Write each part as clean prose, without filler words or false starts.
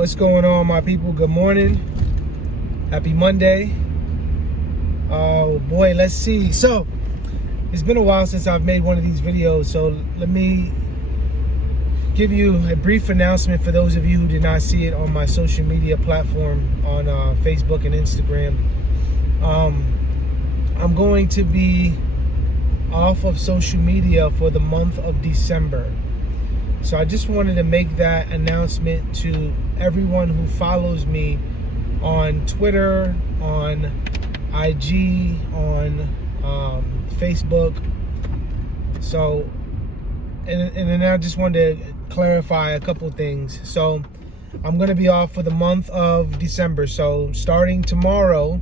What's going on, my people? Good morning. Happy Monday. Oh boy, let's see. So it's been a while since I've made one of these videos, so let me give you a brief announcement for those of you who did not see it on my social media platform on Facebook and Instagram. I'm going to be off of social media for the month of December. So I just wanted to make that announcement to everyone who follows me on Twitter, on IG, on Facebook. So, and then I just wanted to clarify a couple things. So I'm going to be off for the month of December. So starting tomorrow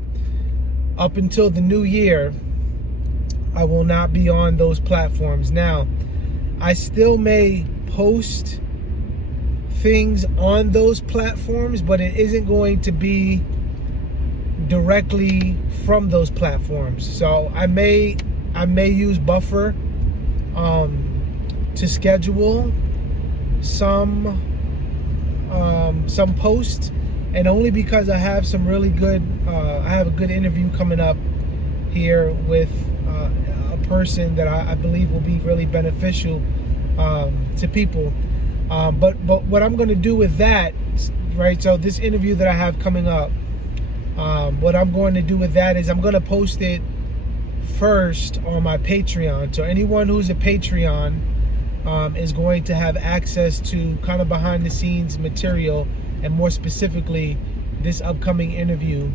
up until the new year, I will not be on those platforms. Now, I still may post things on those platforms, but it isn't going to be directly from those platforms. So I may use Buffer to schedule some posts, and only because I have some really good I have a good interview coming up here with a person that I believe will be really beneficial to people. But what I'm going to do with that, right? So this interview that I have coming up, what I'm going to do with that is I'm going to post it first on my Patreon. So anyone who's a Patreon is going to have access to kind of behind the scenes material, and more specifically, this upcoming interview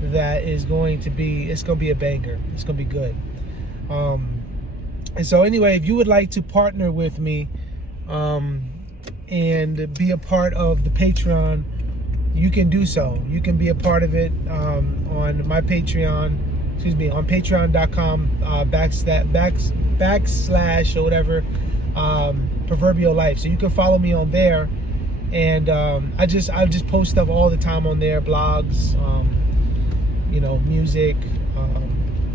that is going to be, it's going to be a banger. It's going to be good. And so anyway, if you would like to partner with me and be a part of the Patreon, you can do so. You can be a part of it on my Patreon, on patreon.com backslash or whatever, Proverbial Life. So you can follow me on there, and I just post stuff all the time on there, blogs, music,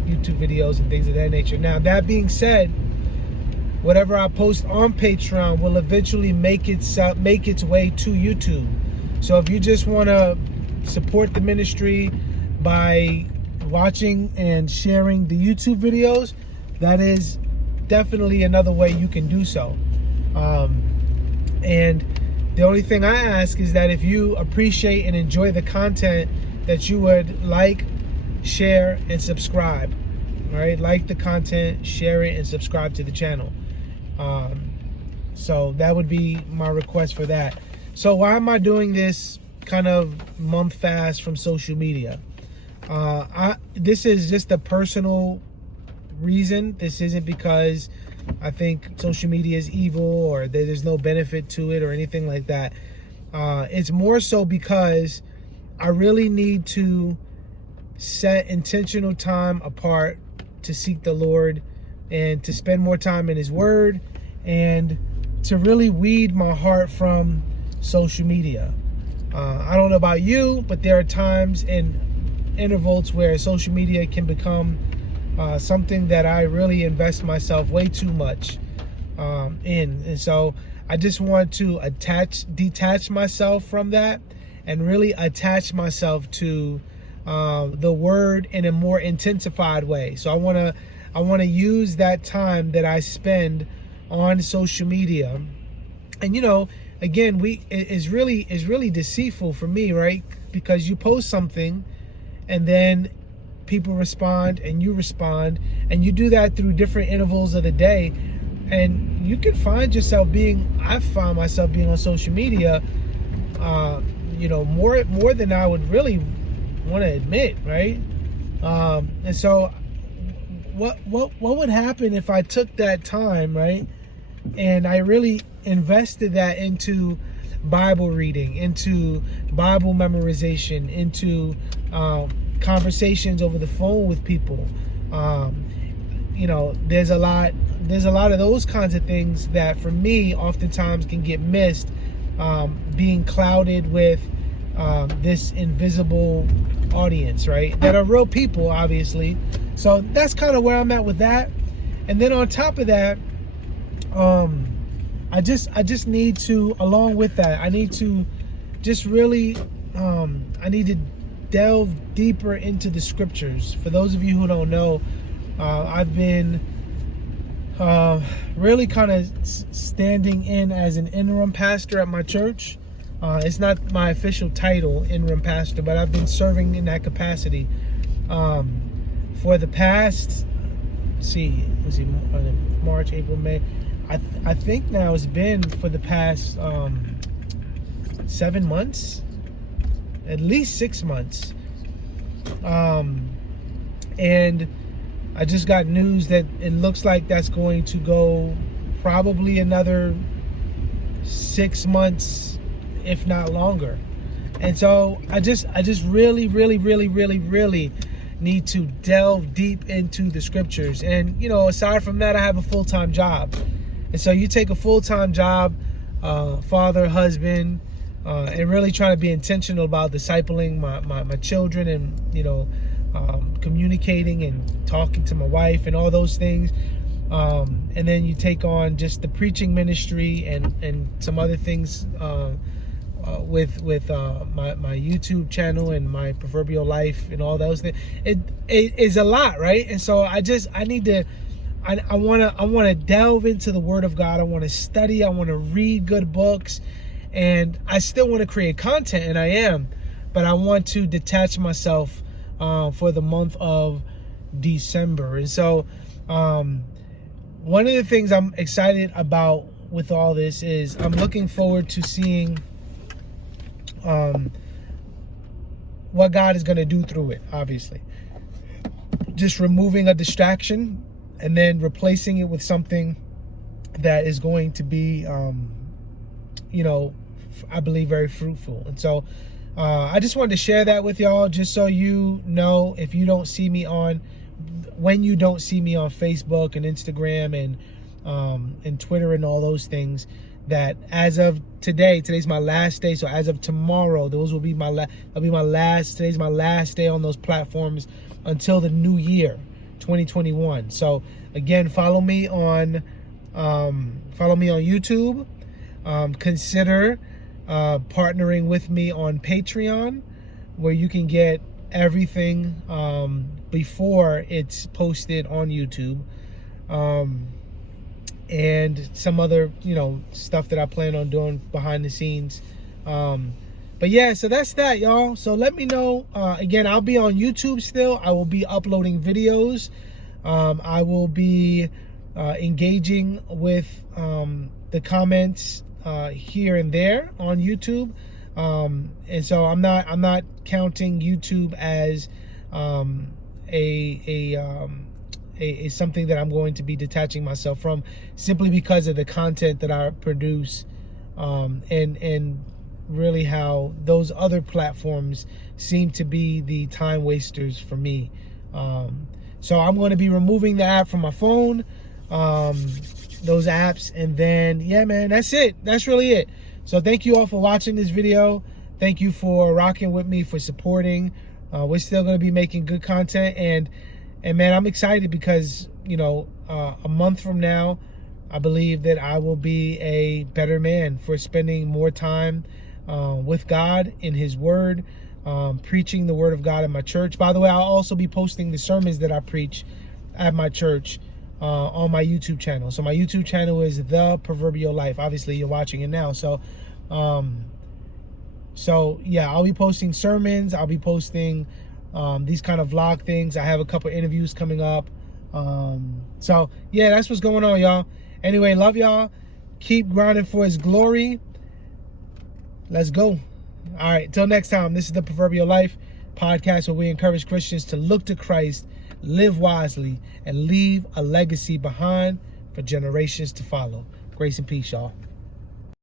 YouTube videos and things of that nature. Now, that being said, whatever I post on Patreon will eventually make its way to YouTube. So if you just want to support the ministry by watching and sharing the YouTube videos, that is definitely another way you can do so. And the only thing I ask is that if you appreciate and enjoy the content, that you would like, share, and subscribe. All right, like the content, share it, and subscribe to the channel. So that would be my request for that. So why am I doing this kind of month fast from social media? This is just a personal reason. This isn't because I think social media is evil or that there's no benefit to it or anything like that. It's more so because I really need to set intentional time apart to seek the Lord and to spend more time in His Word, and to really weed my heart from social media. I don't know about you, but there are times and intervals where social media can become something that I really invest myself way too much in. And so I just want to detach myself from that and really attach myself to the Word in a more intensified way. So I want to use that time that I spend on social media. And again, it's really deceitful for me, right? Because you post something and then people respond and you respond, and you do that through different intervals of the day, and you can find yourself I found myself being on social media more than I would really want to admit, right? And so what would happen if I took that time, right, and I really invested that into Bible reading, into Bible memorization, into conversations over the phone with people? There's a lot of those kinds of things that for me oftentimes can get missed, being clouded with this invisible audience, right, that are real people, obviously. So that's kind of where I'm at with that. And then on top of that, I just need to, along with that, I need to just really, I need to delve deeper into the scriptures. For those of you who don't know, I've been really kind of standing in as an interim pastor at my church. It's not my official title, interim pastor, but I've been serving in that capacity for the past, March, April, May. I think now it's been for the past 7 months, at least 6 months. And I just got news that it looks like that's going to go probably another 6 months, if not longer. And so I just really need to delve deep into the scriptures. And, aside from that, I have a full-time job. And so you take a full-time job, father, husband, and really trying to be intentional about discipling my children and, communicating and talking to my wife and all those things. And then you take on just the preaching ministry and some other things with my YouTube channel and my Proverbial life and all those things. It is a lot, right? And so I want to delve into the Word of God. I want to study. I want to read good books, and I still want to create content, and I am, but I want to detach myself for the month of December. And so one of the things I'm excited about with all this is I'm looking forward to seeing what God is going to do through it. Obviously, just removing a distraction and then replacing it with something that is going to be I believe very fruitful. And so I just wanted to share that with y'all, just so you know, if you don't see me when you don't see me on Facebook and Instagram and Twitter and all those things, that as of today's my last day. So as of tomorrow, those will be today's my last day on those platforms until the new year, 2021. So again, follow me on YouTube. Consider partnering with me on Patreon, where you can get everything before it's posted on YouTube, and some other stuff that I plan on doing behind the scenes. But yeah, so that's that, y'all. So let me know. Again, I'll be on YouTube still. I will be uploading videos. I will be engaging with the comments here and there on YouTube. And so I'm not counting YouTube as a something that I'm going to be detaching myself from, simply because of the content that I produce, and really how those other platforms seem to be the time wasters for me. So I'm going to be removing the app from my phone, those apps, and then yeah, man, that's it. That's really it. So thank you all for watching this video. Thank you for rocking with me, for supporting. We're still going to be making good content, and man, I'm excited because a month from now, I believe that I will be a better man for spending more time with God in His Word, preaching the Word of God in my church. By the way, I'll also be posting the sermons that I preach at my church on my YouTube channel. So my YouTube channel is The Proverbial Life. Obviously, you're watching it now. So yeah, I'll be posting sermons. I'll be posting these kind of vlog things. I have a couple interviews coming up. So yeah, that's what's going on, y'all. Anyway, love y'all. Keep grinding for His glory. Let's go. All right, till next time. This is the Proverbial Life podcast, where we encourage Christians to look to Christ, live wisely, and leave a legacy behind for generations to follow. Grace and peace, y'all.